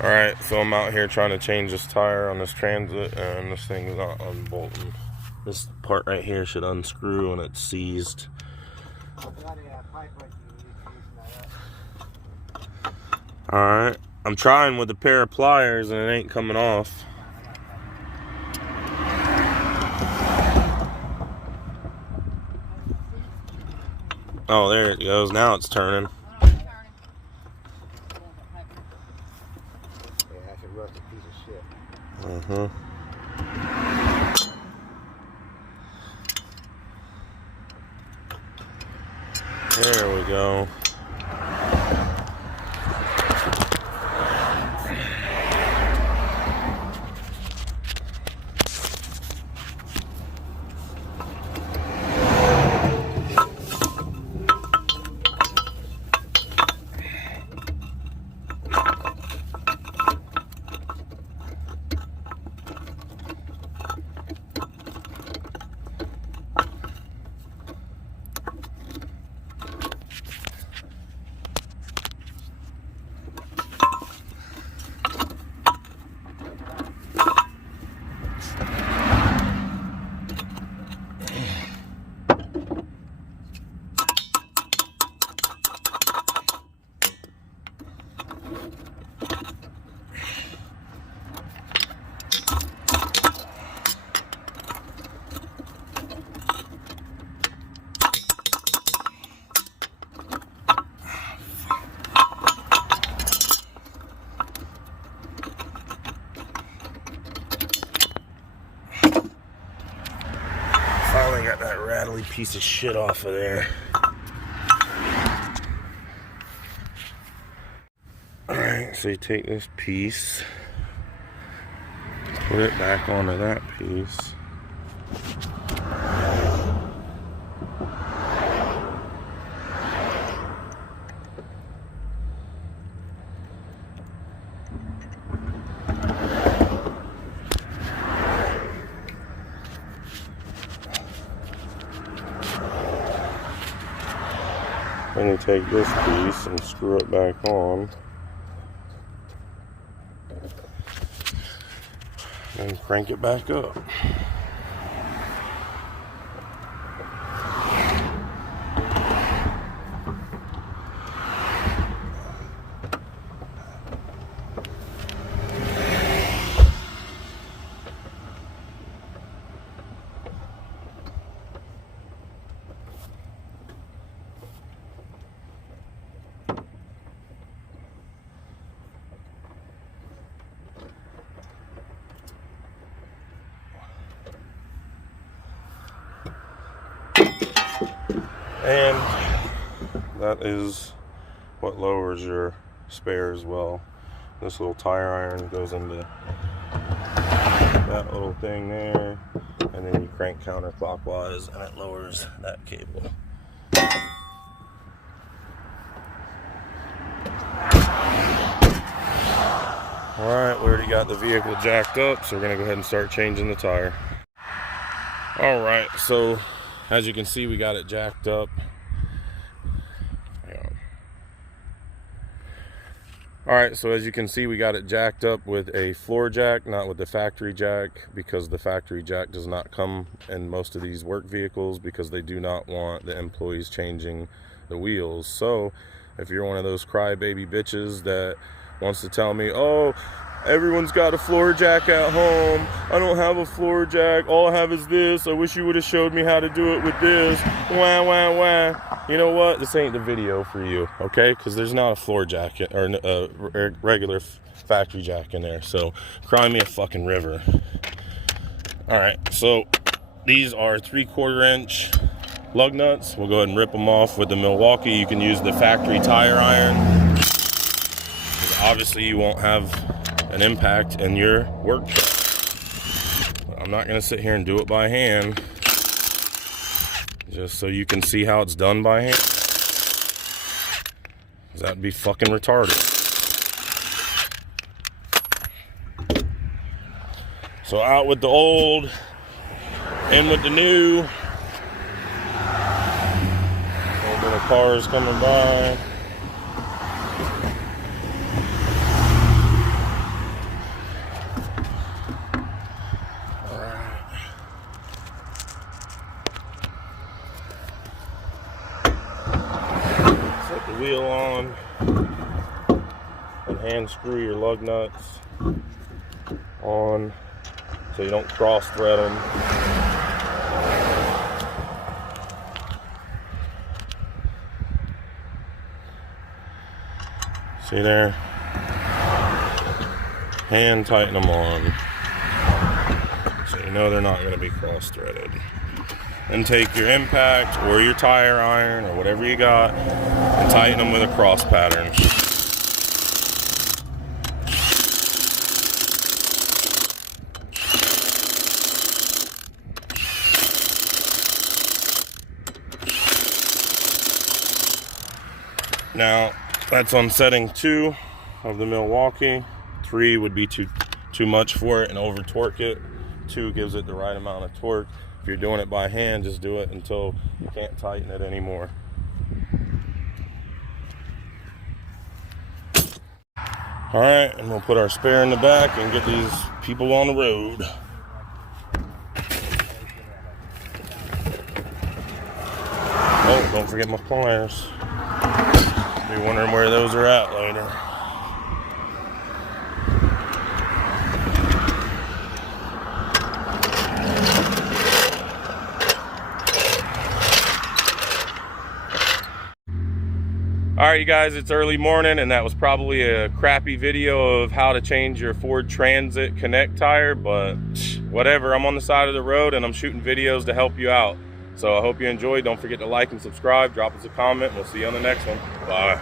Alright, so I'm out here trying to change this tire on this Transit, and this thing is not unbolting. This part right here should unscrew, and it's seized. Alright, I'm trying with a pair of pliers, and it ain't coming off. Oh, there it goes. Now it's turning. There we go. Finally got that rattly piece of shit off of there. Alright, so you take this piece, put it back onto that piece. Then you take this piece and screw it back on. And crank it back up. And that is what lowers your spare as well. This little tire iron goes into that little thing there, and then you crank counterclockwise and it lowers that cable. Alright, we already got the vehicle jacked up, so we're going to go ahead and start changing the tire. Alright, so as you can see, we got it jacked up. Alright, so as you can see, we got it jacked up with a floor jack, not with the factory jack, because the factory jack does not come in most of these work vehicles because they do not want the employees changing the wheels. So if you're one of those crybaby bitches that wants to tell me, oh, everyone's got a floor jack at home, I don't have a floor jack, all I have is this, I wish you would have showed me how to do it with this, wah wah wah. You know what, this ain't the video for you, okay? Because there's not a floor jack or a regular factory jack in there, so cry me a fucking river. Alright, so these are 3/4 inch lug nuts. We'll go ahead and rip them off with the Milwaukee. You can use the factory tire iron. Obviously you won't have an impact in your work truck. I'm not going to sit here and do it by hand, just so you can see how it's done by hand. That'd be fucking retarded. So out with the old, in with the new. A little bit of cars coming by. hand screw your lug nuts on so you don't cross thread them. See there? Hand tighten them on so you know they're not going to be cross threaded. And take your impact or your tire iron or whatever you got and tighten them with a cross pattern. Now that's on setting 2 of the Milwaukee. 3 would be too much for it and over torque it. 2 gives it the right amount of torque. If you're doing it by hand, just do it until you can't tighten it anymore. All right, and we'll put our spare in the back and get these people on the road. Oh, don't forget my pliers. Be wondering where those are at later. All right, you guys, it's early morning, and that was probably a crappy video of how to change your Ford Transit Connect tire, but whatever. I'm on the side of the road, and I'm shooting videos to help you out. So I hope you enjoyed. Don't forget to like and subscribe. Drop us a comment. We'll see you on the next one. Bye.